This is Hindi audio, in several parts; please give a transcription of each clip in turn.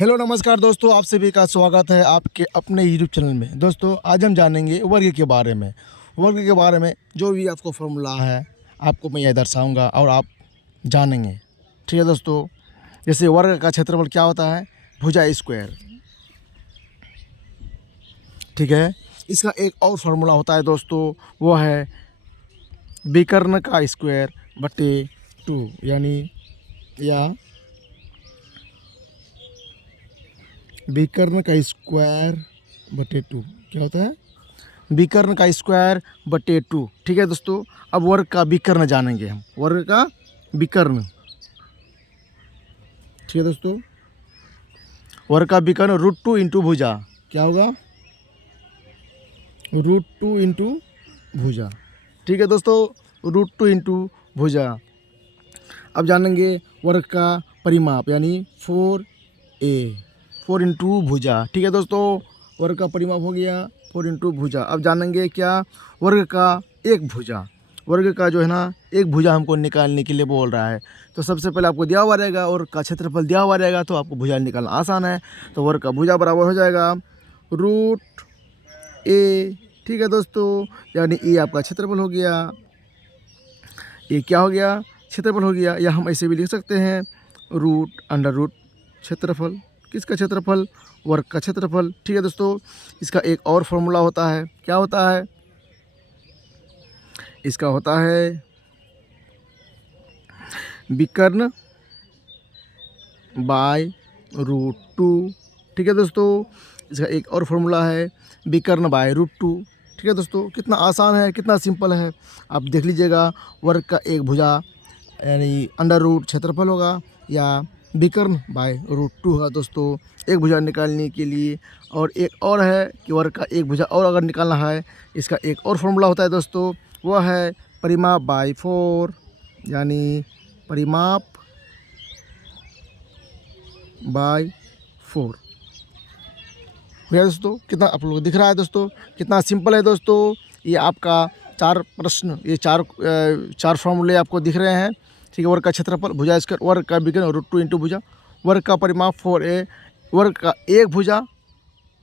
हेलो नमस्कार दोस्तों, आप सभी का स्वागत है आपके अपने यूट्यूब चैनल में। दोस्तों आज हम जानेंगे वर्ग के बारे में। वर्ग के बारे में जो भी आपको फॉर्मूला है आपको मैं यह दर्शाऊंगा और आप जानेंगे। ठीक है दोस्तों, जैसे वर्ग का क्षेत्रफल क्या होता है, भुजा स्क्वायर। ठीक है, इसका एक और फार्मूला होता है दोस्तों, वो है विकर्ण का स्क्वायर बटे 2, यानी या विकर्ण का स्क्वायर बटे 2 क्या होता है, विकर्ण का स्क्वायर बटे 2। ठीक है दोस्तों, अब वर्ग का विकर्ण जानेंगे हम, वर्ग का विकर्ण। ठीक है दोस्तों, वर्ग का विकर्ण √2 इंटू भुजा क्या होगा, √2 इंटू भुजा। ठीक है दोस्तों, √2 इंटू भुजा। अब जानेंगे वर्ग का परिमाप, यानी 4a, 4 इंटू भुजा। ठीक है दोस्तों, वर्ग का परिमाप हो गया 4 इंटू भुजा। अब जानेंगे क्या, वर्ग का एक भुजा। वर्ग का जो है ना एक भुजा हमको निकालने के लिए बोल रहा है। तो सबसे पहले आपको दिया हुआ रहेगा, वर्ग का क्षेत्रफल दिया हुआ रहेगा, तो आपको भुजा निकालना आसान है। तो वर्ग का भुजा बराबर हो जाएगा √a। ठीक है दोस्तों, यानी ए आपका क्षेत्रफल हो गया। ये क्या हो गया, क्षेत्रफल हो गया। या हम ऐसे भी लिख सकते हैं √√, क्षेत्रफल। किसका क्षेत्रफल, वर्ग का क्षेत्रफल। ठीक है दोस्तों, इसका एक और फॉर्मूला होता है, क्या होता है, इसका होता है विकर्ण बाय √2। ठीक है दोस्तों, इसका एक और फॉर्मूला है विकर्ण बाय √2। ठीक है दोस्तों, कितना आसान है, कितना सिंपल है, आप देख लीजिएगा। वर्ग का एक भुजा यानी √, क्षेत्रफल होगा, या विकर्ण बाय √2 होगा दोस्तों, एक भुजा निकालने के लिए। और एक और है कि वर्ग का एक भुजा और अगर निकालना है, इसका एक और फॉर्मूला होता है दोस्तों, वह है परिमाप बाय 4, यानी परिमाप बाय 4। भैया दोस्तों, कितना आप लोग दिख रहा है दोस्तों, कितना सिंपल है दोस्तों। ये आपका 4 प्रश्न, ये चार फॉर्मूले आपको दिख रहे हैं। ठीक है, वर्ग का क्षेत्रफल, भुजा स्क्वायर, वर्ग का विकर्ण √2 इंटू भुजा, वर्ग का परिमाप 4a, वर्ग का एक भुजा,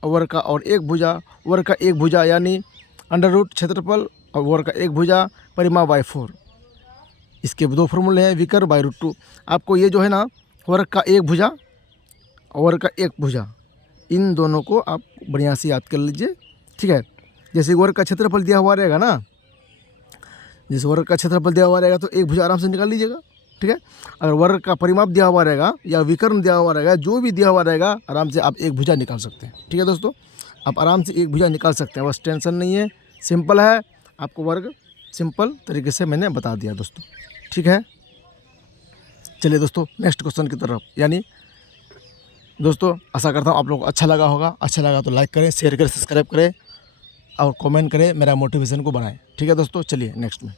वर्ग का और एक भुजा, वर्ग का एक भुजा यानी √, क्षेत्रफल, और वर्ग का एक भुजा परिमाप बाय 4। इसके दो फॉर्मूले हैं, विकर्ण बाय √2। आपको ये जो है ना, वर्ग का एक भुजा और वर्ग का एक भुजा, इन दोनों को आप बढ़िया से याद कर लीजिए। ठीक है, जैसे वर्ग का क्षेत्रफल दिया हुआ रहेगा ना, जैसे वर्ग का क्षेत्रफल दिया हुआ रहेगा तो एक भुजा आराम से निकाल लीजिएगा। ठीक है, अगर वर्ग का परिमाप दिया हुआ रहेगा या विकर्ण दिया हुआ रहेगा, जो भी दिया हुआ रहेगा, आराम से आप एक भुजा निकाल सकते हैं। ठीक है दोस्तों, आप आराम से एक भुजा निकाल सकते हैं, बस टेंशन नहीं है, सिंपल है। आपको वर्ग सिंपल तरीके से मैंने बता दिया दोस्तों। ठीक है, चलिए दोस्तों नेक्स्ट क्वेश्चन की तरफ। यानी दोस्तों आशा करता हूँ आप लोग को अच्छा लगा होगा। अच्छा लगा तो लाइक करें, शेयर करें, सब्सक्राइब करें और कमेंट करें, मेरा मोटिवेशन को बढ़ाएं। ठीक है दोस्तों, चलिए नेक्स्ट में।